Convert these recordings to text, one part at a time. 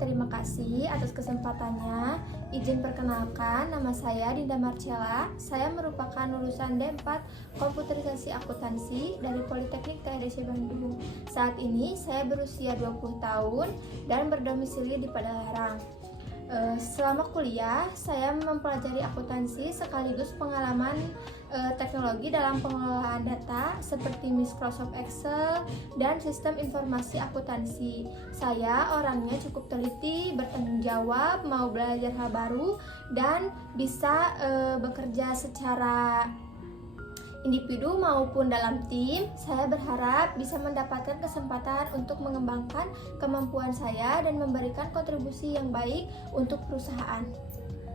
terima kasih atas kesempatannya. Izin perkenalkan, nama saya Dinda Marcella. Saya merupakan lulusan D4 Komputerisasi Akuntansi dari Politeknik THDC Bandung. Saat ini saya berusia 20 tahun dan berdomisili di Padalarang. Selama kuliah, saya mempelajari akuntansi sekaligus pengalaman teknologi dalam pengelolaan data seperti Microsoft Excel dan sistem informasi akuntansi. Saya orangnya cukup teliti, bertanggung jawab, mau belajar hal baru, dan bisa bekerja secara individu maupun dalam tim. Saya berharap bisa mendapatkan kesempatan untuk mengembangkan kemampuan saya dan memberikan kontribusi yang baik untuk perusahaan.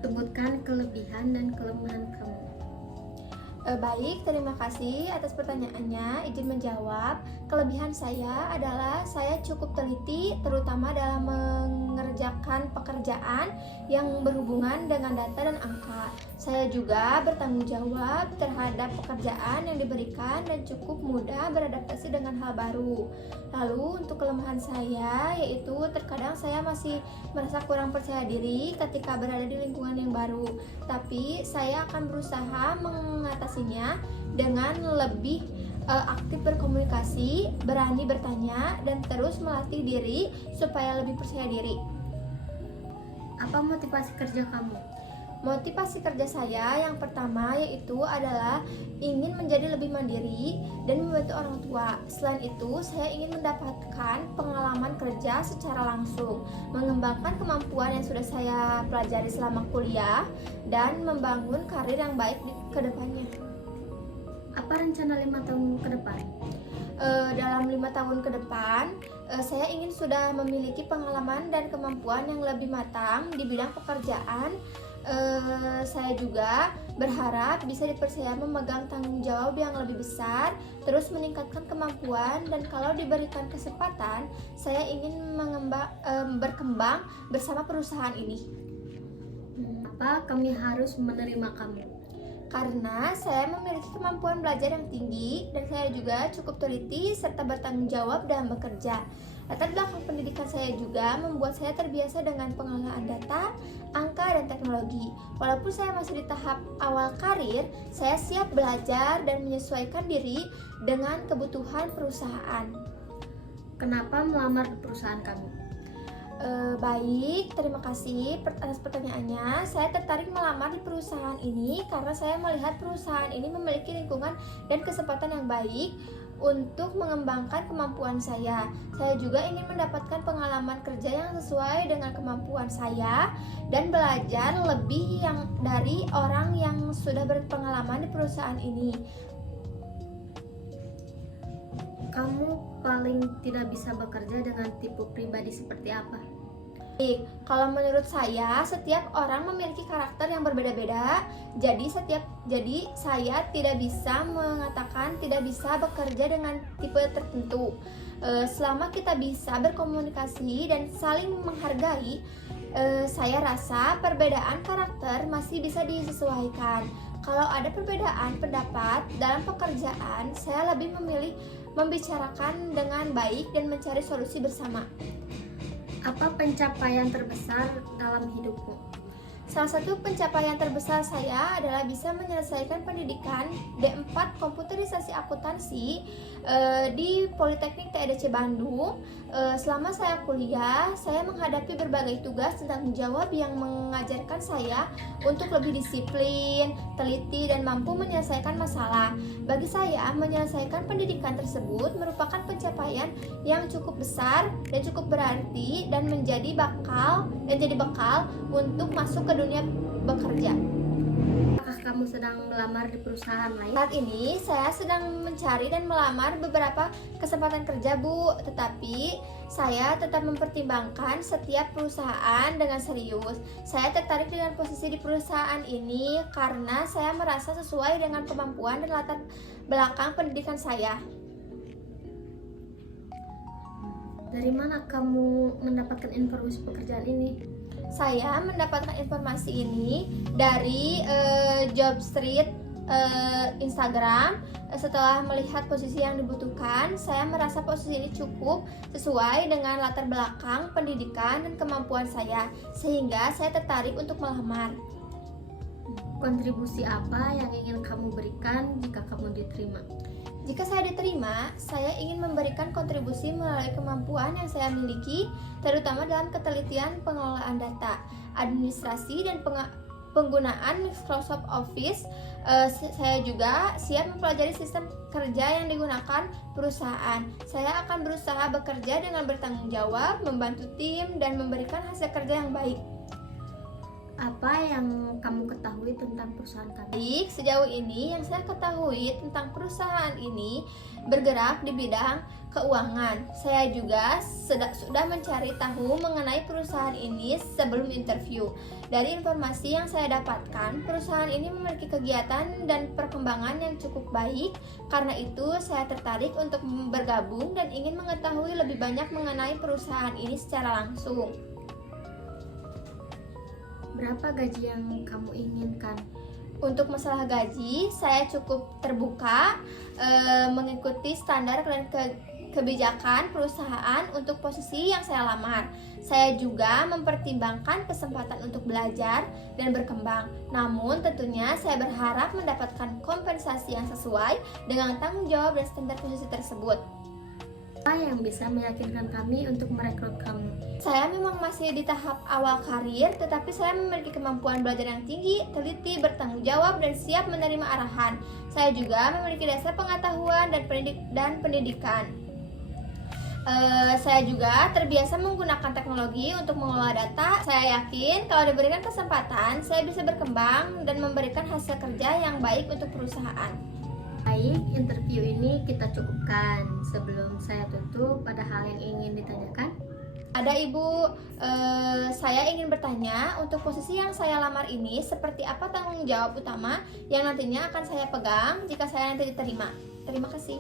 Sebutkan kelebihan dan kelemahan kamu. Baik, terima kasih atas pertanyaannya. Izin menjawab. Kelebihan saya adalah saya cukup teliti, terutama dalam mengerjakan pekerjaan yang berhubungan dengan data dan angka. Saya juga bertanggung jawab terhadap pekerjaan yang diberikan dan cukup mudah beradaptasi dengan hal baru. Lalu untuk kelemahan saya, yaitu terkadang saya masih merasa kurang percaya diri ketika berada di lingkungan yang baru. Tapi saya akan berusaha mengatasinya dengan lebih aktif berkomunikasi, berani bertanya, dan terus melatih diri supaya lebih percaya diri. Apa motivasi kerja kamu? Motivasi kerja saya yang pertama yaitu adalah ingin menjadi lebih mandiri dan membantu orang tua. Selain itu, saya ingin mendapatkan pengalaman kerja secara langsung, mengembangkan kemampuan yang sudah saya pelajari selama kuliah, dan membangun karir yang baik ke depannya. Apa rencana 5 tahun ke depan? Dalam 5 tahun ke depan, saya ingin sudah memiliki pengalaman dan kemampuan yang lebih matang di bidang pekerjaan. Saya juga berharap bisa dipercaya memegang tanggung jawab yang lebih besar, terus meningkatkan kemampuan, dan kalau diberikan kesempatan, saya ingin berkembang bersama perusahaan ini. Apa kami harus menerima kamu? Karena saya memiliki kemampuan belajar yang tinggi dan saya juga cukup teliti serta bertanggung jawab dalam bekerja. Latar belakang pendidikan saya juga membuat saya terbiasa dengan pengelolaan data, angka, dan teknologi. Walaupun saya masih di tahap awal karir, saya siap belajar dan menyesuaikan diri dengan kebutuhan perusahaan. Kenapa melamar di perusahaan kamu? Baik, terima kasih atas pertanyaannya. Saya tertarik melamar di perusahaan ini karena saya melihat perusahaan ini memiliki lingkungan dan kesempatan yang baik untuk mengembangkan kemampuan saya. Saya juga ingin mendapatkan pengalaman kerja yang sesuai dengan kemampuan saya dan belajar lebih dari orang yang sudah berpengalaman di perusahaan ini. Kamu paling tidak bisa bekerja dengan tipe pribadi seperti apa? Baik, kalau menurut saya setiap orang memiliki karakter yang berbeda-beda. Jadi saya tidak bisa mengatakan tidak bisa bekerja dengan tipe tertentu. Selama kita bisa berkomunikasi dan saling menghargai, saya rasa perbedaan karakter masih bisa disesuaikan. Kalau ada perbedaan pendapat dalam pekerjaan, saya lebih memilih membicarakan dengan baik dan mencari solusi bersama. Apa pencapaian terbesar dalam hidupmu? Salah satu pencapaian terbesar saya adalah bisa menyelesaikan pendidikan D4 Komputerisasi Akuntansi di Politeknik THDC Bandung. Selama saya kuliah, saya menghadapi berbagai tugas dan tanggung jawab yang mengajarkan saya untuk lebih disiplin, teliti, dan mampu menyelesaikan masalah. Bagi saya, menyelesaikan pendidikan tersebut merupakan pencapaian yang cukup besar dan cukup berarti dan menjadi bekal untuk masuk ke dunia bekerja. Apakah kamu sedang melamar di perusahaan lain? Saat ini saya sedang mencari dan melamar beberapa kesempatan kerja, Bu. Tetapi saya tetap mempertimbangkan setiap perusahaan dengan serius. Saya tertarik dengan posisi di perusahaan ini karena saya merasa sesuai dengan kemampuan dan latar belakang pendidikan saya. Dari mana kamu mendapatkan informasi pekerjaan ini? Saya mendapatkan informasi ini dari Jobstreet Instagram. Setelah melihat posisi yang dibutuhkan, saya merasa posisi ini cukup sesuai dengan latar belakang pendidikan dan kemampuan saya, sehingga saya tertarik untuk melamar. Kontribusi apa yang ingin kamu berikan jika kamu diterima? Jika saya diterima, saya ingin memberikan kontribusi melalui kemampuan yang saya miliki, terutama dalam ketelitian pengelolaan data, administrasi, dan penggunaan Microsoft Office. Saya juga siap mempelajari sistem kerja yang digunakan perusahaan. Saya akan berusaha bekerja dengan bertanggung jawab, membantu tim, dan memberikan hasil kerja yang baik. Apa yang kamu ketahui tentang perusahaan kami? Baik, sejauh ini yang saya ketahui tentang perusahaan ini bergerak di bidang keuangan. Saya juga sudah mencari tahu mengenai perusahaan ini sebelum interview. Dari informasi yang saya dapatkan, perusahaan ini memiliki kegiatan dan perkembangan yang cukup baik. Karena itu, saya tertarik untuk bergabung dan ingin mengetahui lebih banyak mengenai perusahaan ini secara langsung. Berapa gaji yang kamu inginkan? Untuk masalah gaji, saya cukup terbuka mengikuti standar dan kebijakan perusahaan untuk posisi yang saya lamar. Saya juga mempertimbangkan kesempatan untuk belajar dan berkembang. Namun tentunya saya berharap mendapatkan kompensasi yang sesuai dengan tanggung jawab dan standar posisi tersebut. Apa yang bisa meyakinkan kami untuk merekrut kamu? Saya memang masih di tahap awal karir, tetapi saya memiliki kemampuan belajar yang tinggi, teliti, bertanggung jawab, dan siap menerima arahan. Saya juga memiliki dasar pengetahuan dan pendidikan. Saya juga terbiasa menggunakan teknologi untuk mengelola data. Saya yakin kalau diberikan kesempatan, saya bisa berkembang dan memberikan hasil kerja yang baik untuk perusahaan. Baik, interview ini kita cukupkan. Sebelum saya tutup, ada hal yang ingin ditanyakan? Ada Ibu, saya ingin bertanya, untuk posisi yang saya lamar ini, seperti apa tanggung jawab utama yang nantinya akan saya pegang jika saya nanti diterima? Terima kasih.